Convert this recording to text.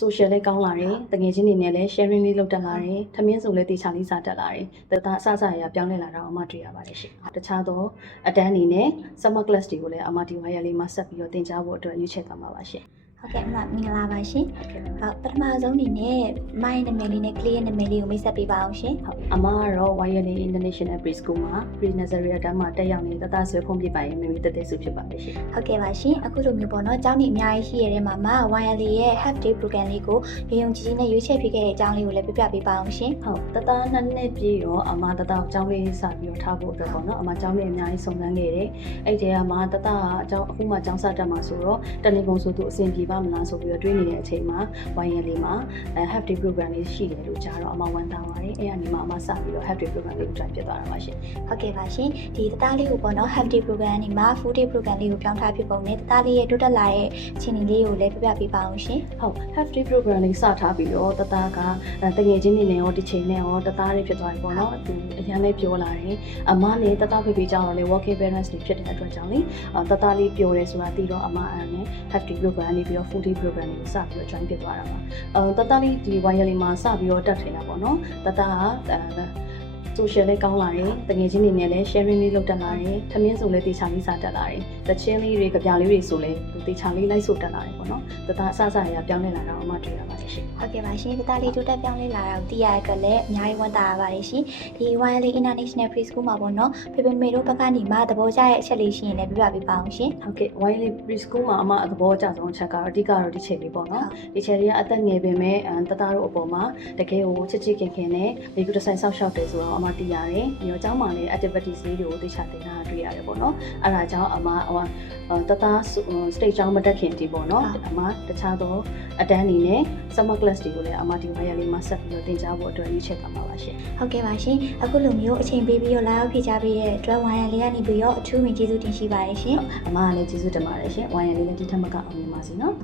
social လေးကောင်းလာတယ်တကယ်ချင်းနေနဲ့လည်း sharing လေးလုပ်တက်လာတယ်ထမင်းစုံလေးတေချာလေးစားတက်လာတယ်ဒါအစအစရပြောင်းလဲလာတာအမတွေ့ရပါတယ်ရှင်တခြားသောအတန်းအနေနဲ့ summer class တွေကိုလည်းအမဒီဝိုင်းရလေးမှာဆက်ပြီးတော့သင်ကြားဖို့အတွက်ရွေးချယ်သွားမှာပါရှင်ဟုတ်ကဲ့အမမင်္ဂလာပါရှင်ဟုတ်ပထမဆုံးအနေနဲ့မိုင်းနာမည်လေးနဲ့ clear နာမည်လေးကိုမိတ်ဆက်ပေးပါအောင်ရှင်ဟုတ်အမကတော့ Wirely International Preschool မှာ pre-nursery အတန်းမှာတက်ရောက်နေတဲ့တသားဆွေဖုံးပြပါရင်မိမိတက်တဲ့စုဖြစ်ပါတယ်ရှင်ဟုတ်ကဲ့ပါရှင်အခုလိုမျိုးပေါ့နော်ကျောင်းနေအများကြီးရှိရတဲ့မှာ Wirely ရဲ့ half day program လေးကိုရုံကြီးကြီးနဲ့ရွေးချယ်ဖြစ်ခဲ့တဲ့အကြောင်းလေးကိုလည်းပြပြပေးပါအောင်ရှင်ဟုတ်တသား2နှစ်ပြည့်ရောအမတသားကျောင်းလေးစပြီးတော့ထားဖို့အတွက်ပေါ့နော်အမကျောင်းလေးအများကြီးစုံစမ်းခဲ့တယ်အဲ့ဒီကမှတသားအကျောင်းအခုမှကျောင်းစတက်မှာဆိုတော့တနေ့ကုန်ဆိုသူအဆင်ပြေပါမလားဆိုပြီးတော့တွေးနေတဲ့အချိန်မှာ Wirely မှာ half day program လေးရှိတယ်လို့ကြားတော့အမဝန်တောင်းပါတယ်အဲ့ဒီမှာအမစပြီးတော့ half day program လေးကို try ဖြစ်သွားတာပါရှင်ဟုတ်ကဲ့ပါရှင်ဒီတသားလေးကိုပေါ့နော် half day program နေမှာ full day program လေးကိုပြောင်းထားဖြစ်ပုံနဲ့တသားလေးရဲ့တိုးတက်လာတဲ့အခြေအနေလေးကိုလည်းပြပြပေးပါအောင်ရှင်ဟုတ် half day program လေးစထားပြီးတော့တသားကတကယ်ချင်းနေနဲ့ရောဒီချိန်နဲ့ရောတသားလေးဖြစ်သွားတယ်ပေါ့နော်သူအရင်လေးပြောလာတယ်အမနဲ့တသားဖေဖေကြောင့်လည်း working parents တွေဖြစ်တဲ့အတွက်ကြောင့်လေတသားလေးပြောတယ်ဆိုတာသိတော့အမအဲ့နဲ့ half day program နေပြီးတော့ full day program ကိုစပြီးတော့ join ဖြစ်သွားတာပါတသားလေးဒီ Wirely မှာစပြီးတော့တက်ထင်တာပေါ့နော်တသားကsocial လေးကောင်းလာတယ်တကယ်ချင်းနေနဲ့လည်း sharing လေးလုပ်တက်လာတယ်ထမင်းစုံလေးတေချာလေးစားတက်လာတယ်တချင်းလေးတွေကြပြလေးတွေဆိုလဲသူတေချာလေးလိုက်ဆိုတက်လာတယ်ပေါ့နော်ဒါအစအစရပြောင်းလဲလာတာအမတွေ့ရပါတယ်ရှင်ဟုတ်ကဲ့ပါရှင်ဒါလေးတိုးတက်ပြောင်းလဲလာတာကိုသိရတဲ့အတွက်လည်းအများကြီးဝမ်းသာရပါတယ်ရှင်ဒီ Wirely International Preschool မှာပေါ့နော်ဖေဖေမေတို့ဘက်ကနေမှသဘောကျတဲ့အချက်လေးရှိရင်လည်းပြပြပေးပါအောင်ရှင်ဟုတ်ကဲ့ Wirely Preschool မှာအမသဘောကျဆုံးအချက်ကတော့အဓိကတော့ဒီချက်လေးပေါ့နော်ဒီချက်လေးကအသက်ငယ်ပေမဲ့တသားတို့အပေါ်မှာတကယ်ကိုချစ်ချစ်ခင်ခင်နဲ့မိကူတဆိုင်ဆောက်ရှောက်တယ်ဆိုတော့အမသိရတယ်ပြီးတော့ကျောင်းမှာလည်း activities လေးတွေကိုသိချသင်တာတွေ့ရတယ်ပေါ့နော်အဲ့ဒါကြောင့်အမတသား stage ကျောင်းမတက်ခင်ဒီပေါ့နော်အမတခြားသောအတန်းအနေနဲ့ summer class တွေကိုလည်းအမဒီဝိုင်းရလေးမှာဆက်ပြီးတော့သင်ကြားဖို့အတွက်ရွေးချယ်သွားမှာပါရှင်ဟုတ်ကဲ့ပါရှင်အခုလိုမျိုးအချိန်ပေးပြီးတော့လာရောက်ဖြေကြားပေးတဲ့အတွက် Wirely ကနေပြီးတော့အထူးဝင်ကျေးဇူးတင်ရှိပါတယ်ရှင်အမကလည်းကျေးဇူးတင်ပါတယ်ရှင် Wirely လည်းဒီထက်မကအောင်မြင်ပါစေနော်